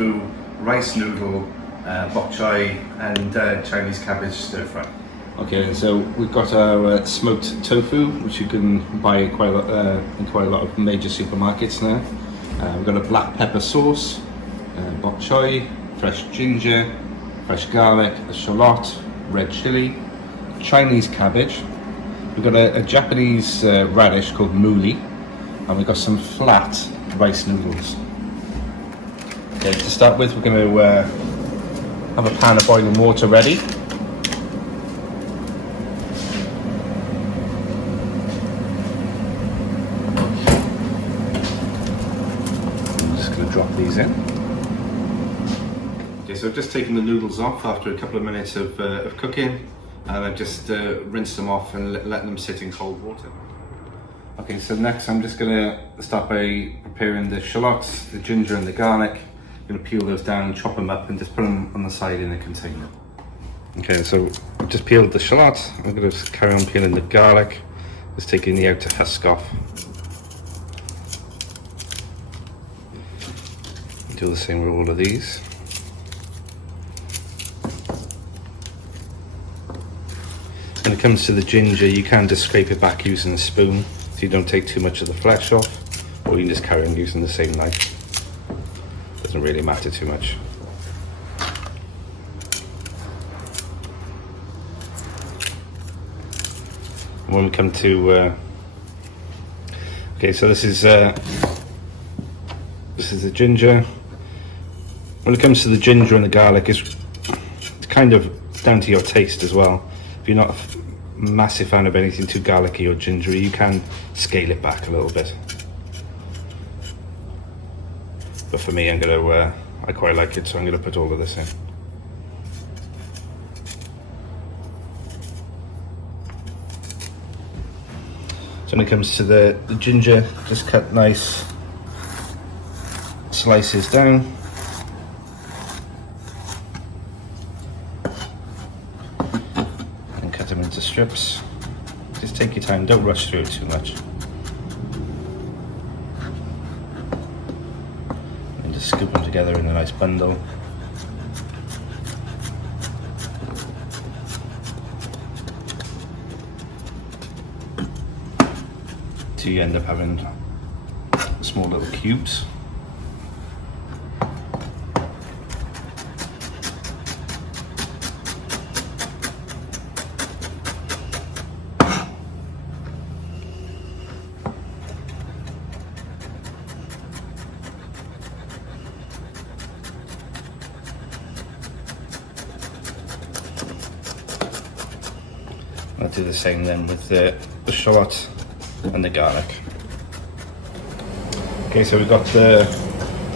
tofu, rice noodle, bok choy, and Chinese cabbage stir fry. Okay, so we've got our smoked tofu, which you can buy in quite a lot of major supermarkets now. We've got a black pepper sauce, bok choy, fresh ginger, fresh garlic, a shallot, red chili, Chinese cabbage. We've got a Japanese radish called mooli, and we've got some flat rice noodles. Okay, to start with, we're going to have a pan of boiling water ready. I'm just going to drop these in. Okay, so I've just taken the noodles off after a couple of minutes of cooking, and I've just rinsed them off and let them sit in cold water. Okay, so next I'm just going to start by preparing the shallots, the ginger and the garlic. I'm going to peel those down, chop them up and just put them on the side in a container. Okay, so I've just peeled the shallot. I'm going to carry on peeling the garlic, just taking the outer husk off. Do the same with all of these. When it comes to the ginger, you can just scrape it back using a spoon, so you don't take too much of the flesh off, or you can just carry on using the same knife. Doesn't really matter too much. When we come to okay, so this is the ginger. When it comes to the ginger and the garlic, it's kind of down to your taste as well. If you're not a massive fan of anything too garlicky or gingery, you can scale it back a little bit. But for me, I quite like it, so I'm gonna put all of this in. So when it comes to the ginger, just cut nice slices down. And cut them into strips. Just take your time, don't rush through it too much. Scoop them together in a nice bundle. So you end up having small little cubes. I'll do the same then with the shallot and the garlic. Okay, so we've got the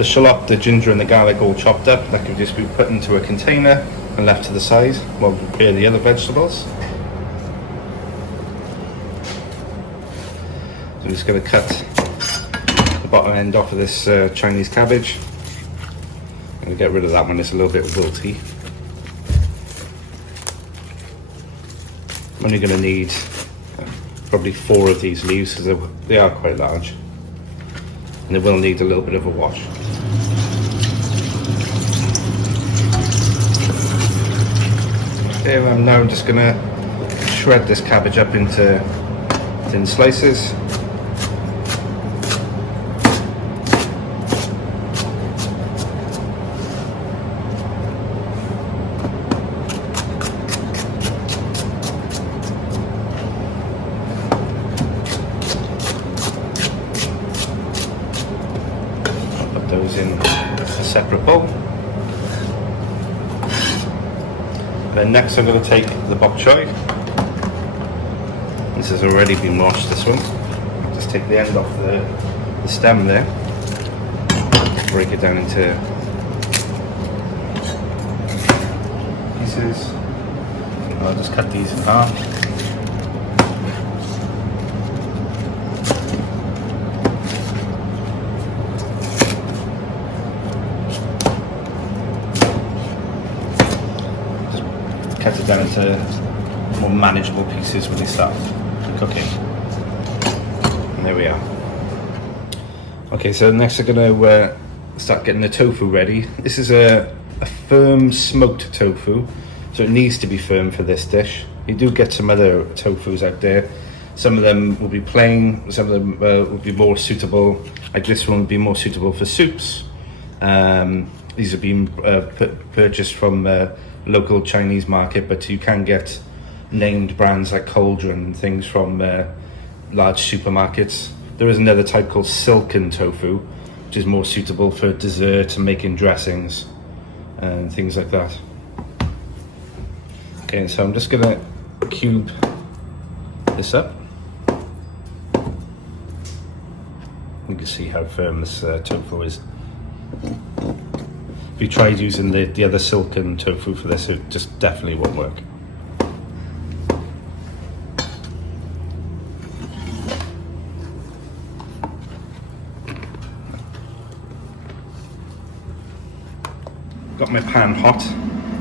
shallot, the ginger and the garlic all chopped up. That can just be put into a container and left to the side while we prepare the other vegetables. So I'm just going to cut the bottom end off of this Chinese cabbage. I'm going to get rid of that one, it's a little bit wilty. I'm only going to need probably 4 of these leaves because they are quite large, and they will need a little bit of a wash. Okay, well, now I'm just going to shred this cabbage up into thin slices. Those in a separate bowl. And then next I'm going to take the bok choy. This has already been washed, this one. Just take the end off the stem there. Break it down into pieces. I'll just cut these in half. Cut it down into more manageable pieces when they start cooking. And there we are. Okay, so next I'm going to start getting the tofu ready. This is a firm smoked tofu, so it needs to be firm for this dish. You do get some other tofus out there. Some of them will be plain, some of them will be more suitable, like this one would be more suitable for soups. These have been purchased from local Chinese market, but you can get named brands like Cauldron and things from large supermarkets. There is another type called silken tofu, which is more suitable for dessert and making dressings and things like that. Okay, so I'm just gonna cube this up. You can see how firm this tofu is. If you tried using the other silken tofu for this, it just definitely won't work. Got my pan hot.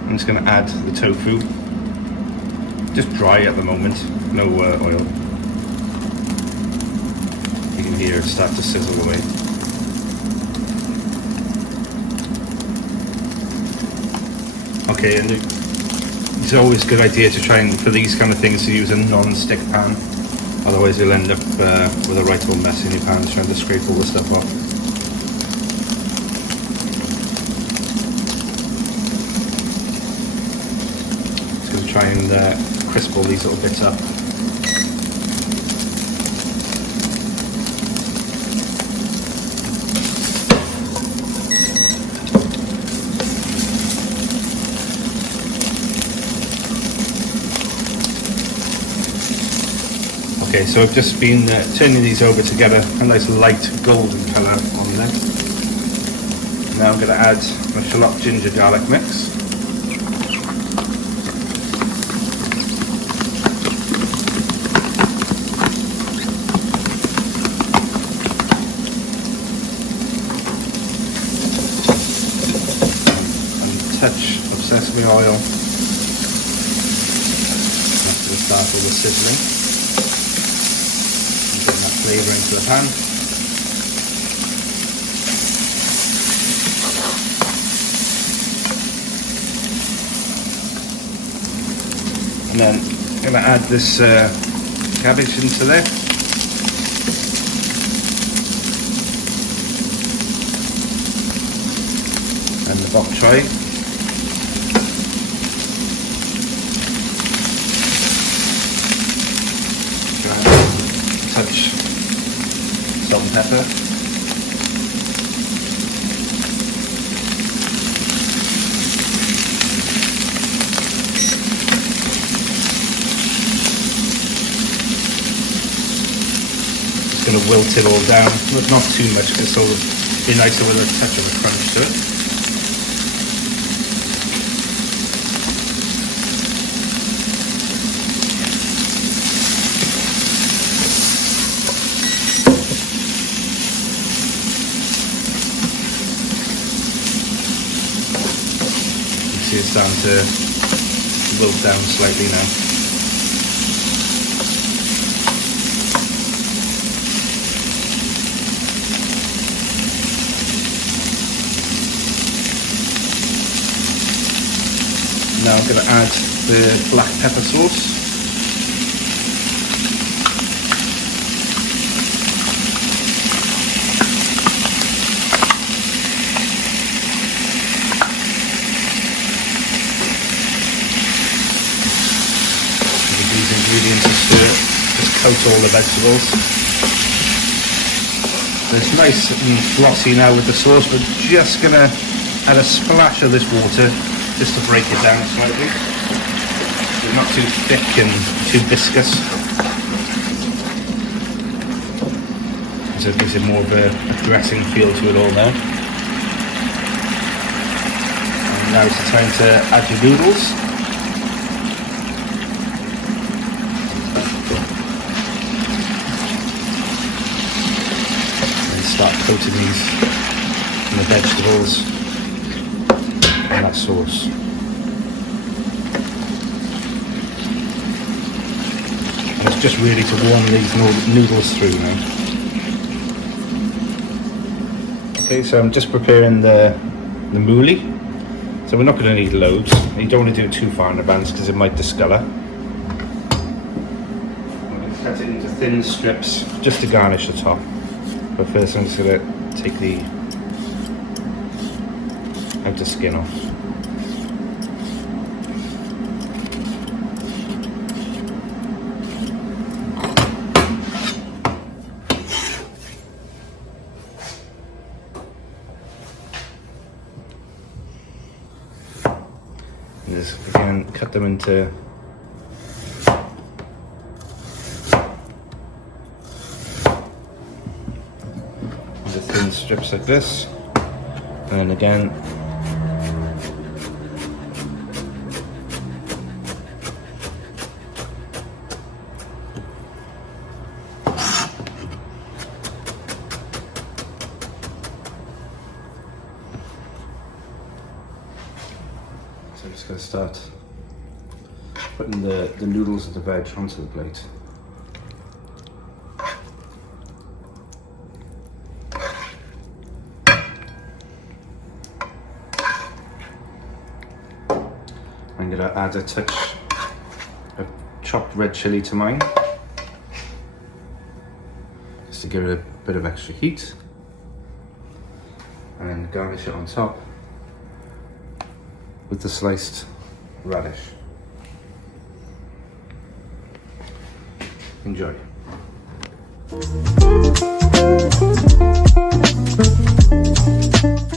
I'm just going to add the tofu. Just dry at the moment, no oil. You can hear it start to sizzle away. Okay, and it's always a good idea to try and, for these kind of things, to use a non-stick pan. Otherwise you'll end up with a right old mess in your pans trying to scrape all the stuff off. Try and crisp all these little bits up. Okay, so I've just been turning these over together, a nice light golden colour on them. Now I'm going to add my shallot ginger garlic mix. Touch of sesame oil. That's going to start all the sizzling. And getting that flavour into the pan. And then I'm going to add this cabbage into there. And the bok choy. Touch salt and pepper. Just going to wilt it all down, but not too much, because it'll be nicer with a touch of a crunch to it. It's starting to wilt down slightly now. Now I'm going to add the black pepper sauce. Ingredients to just coat all the vegetables. So it's nice and glossy now with the sauce. We're just going to add a splash of this water just to break it down slightly. So not too thick and too viscous. So it gives it more of a dressing feel to it all now. And now it's the time to add your noodles. Start coating these in the vegetables and that sauce. And it's just really to warm these noodles through now. Okay, so I'm just preparing the mouli. So we're not going to need loads. You don't want to do it too far in advance because it might discolour. I'm going to cut it into thin strips just to garnish the top. But first I'm just going to take the outer skin off. And just again cut them into thin strips like this, and then again so I'm just going to start putting the noodles and the veg onto the plate. I'm going to add a touch of chopped red chilli to mine, just to give it a bit of extra heat, and then garnish it on top with the sliced radish. Enjoy.